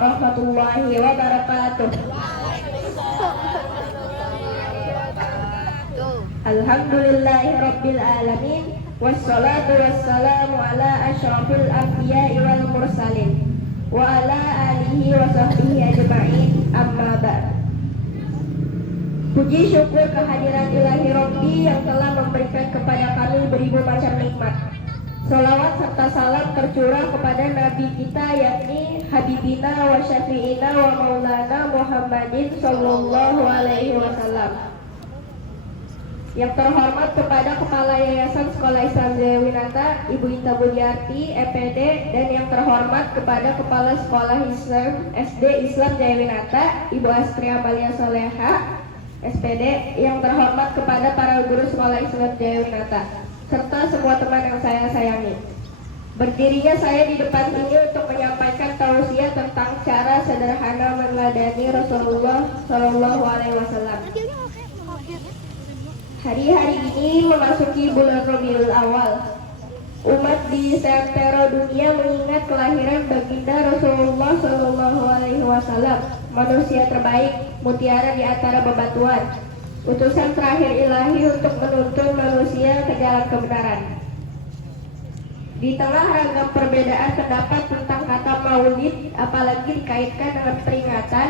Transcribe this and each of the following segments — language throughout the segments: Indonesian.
warahmatullahi wabarakatuh. Alhamdulillahirabbil alamin wassalatu wassalamu ala asyrafil anbiya'i wal mursalin wa ala alihi wa sahbihi ajma'in, amma ba'd. Puji syukur kehadiran ilahi Rabbi yang telah memberikan kepada kami beribu macam nikmat. Salawat serta salam tercurah kepada Nabi kita, yakni Habibina wa Syafi'ina wa Maulana Muhammadin Sallallahu Alaihi Wasallam. Yang terhormat kepada Kepala Yayasan Sekolah Islam Jayawinata, Ibu Inta Budiarti, EPD, dan yang terhormat kepada Kepala Sekolah Islam SD Islam Jayawinata, Ibu Astri Amalia Soleha, SPD, yang terhormat kepada para guru Sekolah Islam Jayawinata, serta semua teman yang saya sayangi. Berdirinya saya di depan ini untuk menyampaikan tausiah tentang cara sederhana meneladani Rasulullah Shallallahu Alaihi Wasallam. Hari-hari ini memasuki bulan Rabiul Awal. Umat di seantero dunia mengingat kelahiran baginda Rasulullah Shallallahu Alaihi Wasallam, manusia terbaik, mutiara di antara bebatuan, utusan terakhir ilahi untuk menuntun manusia ke jalan kebenaran. Di tengah ragam perbedaan pendapat tentang kata maulid, apalagi dikaitkan dengan peringatan,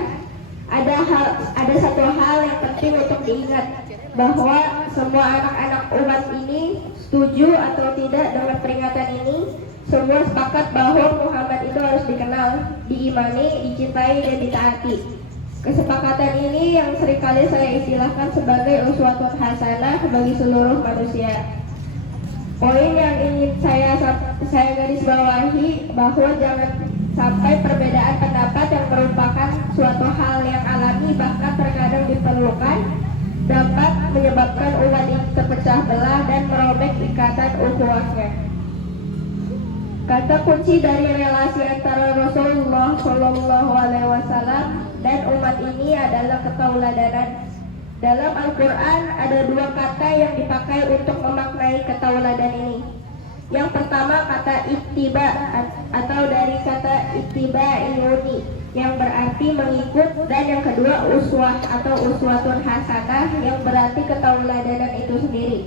ada satu hal yang penting untuk diingat, bahwa semua anak-anak umat ini setuju atau tidak dengan peringatan ini. Semua sepakat bahwa Muhammad itu harus dikenal, diimani, dicintai, dan ditaati. Kesepakatan ini yang seringkali saya istilahkan sebagai uswatun hasanah bagi seluruh manusia. Poin yang ingin saya garis bawahi, bahwa jangan sampai perbedaan pendapat yang merupakan suatu hal yang alami, bahkan terkadang diperlukan, dapat menyebabkan umat ini terpecah belah dan merobek ikatan ukhuwahnya. Kata kunci dari relasi antara Rasulullah Shallallahu Alaihi Wasallam dan umat ini adalah ketauladanan. Dalam Al-Quran ada dua kata yang dipakai untuk memaknai ketauladan ini. Yang pertama kata ittiba, atau dari kata ittiba iuni, yang berarti mengikut, dan yang kedua uswah atau uswatun hasanah, yang berarti ketauladanan itu sendiri.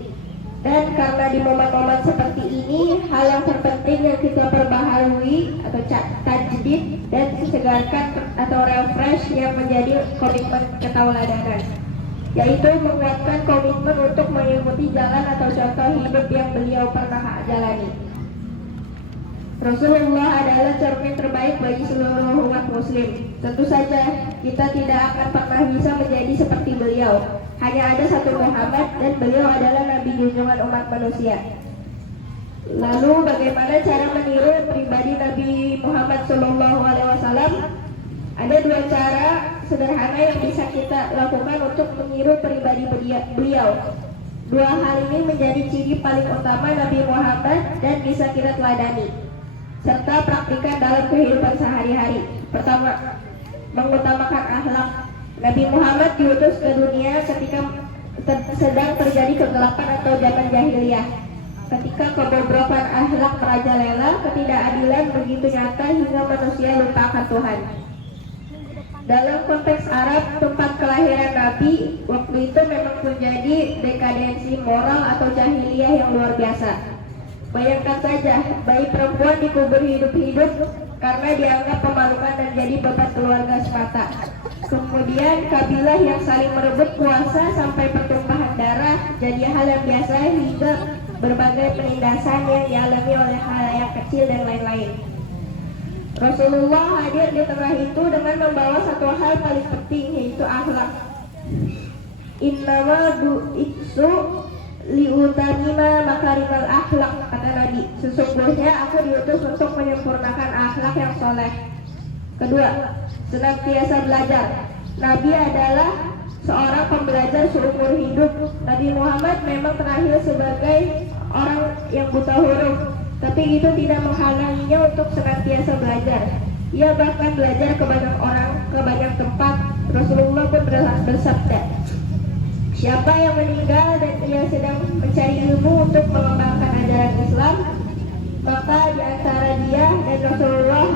Dan karena di momen-momen seperti ini, hal yang terpenting yang kita perbaharui atau tajdid dan disegarkan atau refresh yang menjadi komitmen ketauladanan, yaitu menguatkan komitmen untuk mengikuti jalan atau contoh hidup yang beliau pernah jalani. Rasulullah adalah cermin terbaik bagi seluruh umat muslim. Tentu saja kita tidak akan pernah bisa menjadi seperti beliau. Hanya ada satu Muhammad dan beliau adalah Nabi junjungan umat manusia. Lalu bagaimana cara meniru pribadi Nabi Muhammad SAW? Ada dua cara sederhana yang bisa kita lakukan untuk meniru pribadi beliau. Dua hal ini menjadi ciri paling utama Nabi Muhammad dan bisa kita teladani serta praktikan dalam kehidupan sehari-hari. Pertama, mengutamakan akhlak. Nabi Muhammad diutus ke dunia ketika sedang terjadi kegelapan atau zaman jahiliyah, ketika kebobrokan akhlak merajalela, ketidakadilan begitu nyata hingga manusia lupa akan Tuhan. Dalam konteks Arab, tempat kelahiran Nabi waktu itu memang menjadi dekadensi moral atau jahiliyah yang luar biasa. Bayangkan saja, bayi perempuan dikubur hidup-hidup karena dianggap memalukan dan jadi beban keluarga semata. Kemudian kabilah yang saling merebut kuasa sampai pertumpahan darah jadi hal yang biasa, hingga berbagai penindasan yang dialami oleh halayak kecil dan lain-lain. Rasulullah hadir di tengah itu dengan membawa satu hal paling penting, yaitu akhlak. Innama du'itsu liutamima makarimal akhlak, kata Nabi. Sesungguhnya aku diutus untuk menyempurnakan akhlak yang soleh. Kedua, senantiasa belajar. Nabi adalah seorang pembelajar seumur hidup. Nabi Muhammad memang terakhir sebagai orang yang buta huruf, tapi itu tidak menghalanginya untuk senantiasa belajar. Ia bahkan belajar ke banyak orang, ke banyak tempat. Rasulullah pun bersabda, siapa yang meninggal dan ia sedang mencari ilmu untuk mengembangkan ajaran Islam, maka di antara dia dan Rasulullah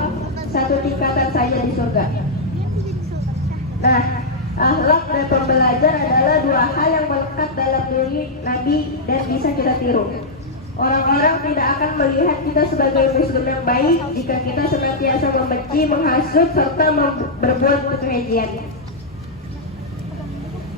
satu tingkatan saja. saja di surga. Nah, akhlak dan pembelajar adalah dua hal yang melekat dalam diri Nabi dan bisa kita tiru. Orang-orang tidak akan melihat kita sebagai muslim yang baik jika kita senantiasa membenci, menghasut, serta berbuat kekejian.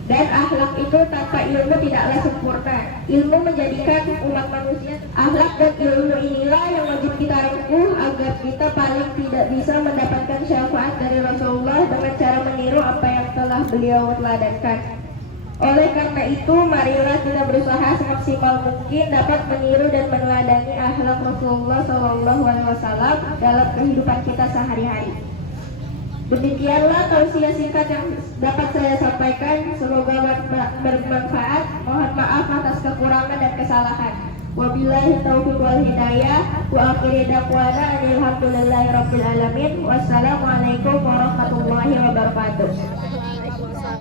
Dan akhlak itu tanpa ilmu tidaklah sempurna. Ilmu menjadikan umat manusia. Akhlak dan ilmu inilah yang wajib kita rengkuh agar kita paling tidak bisa mendapatkan syafaat dari Rasulullah dengan cara meniru apa yang telah beliau teladankan. Oleh karena itu, marilah kita berusaha semaksimal mungkin dapat meniru dan meneladani akhlak Rasulullah SAW dalam kehidupan kita sehari-hari. Demikianlah tausiah singkat yang dapat saya sampaikan. Semoga bermanfaat. Mohon maaf atas kekurangan dan kesalahan. Wabillahi taufiq wal hidayah. Wa akhiri da'wana alhamdulillahi rabbil alamin. Wassalamualaikum warahmatullahi wabarakatuh.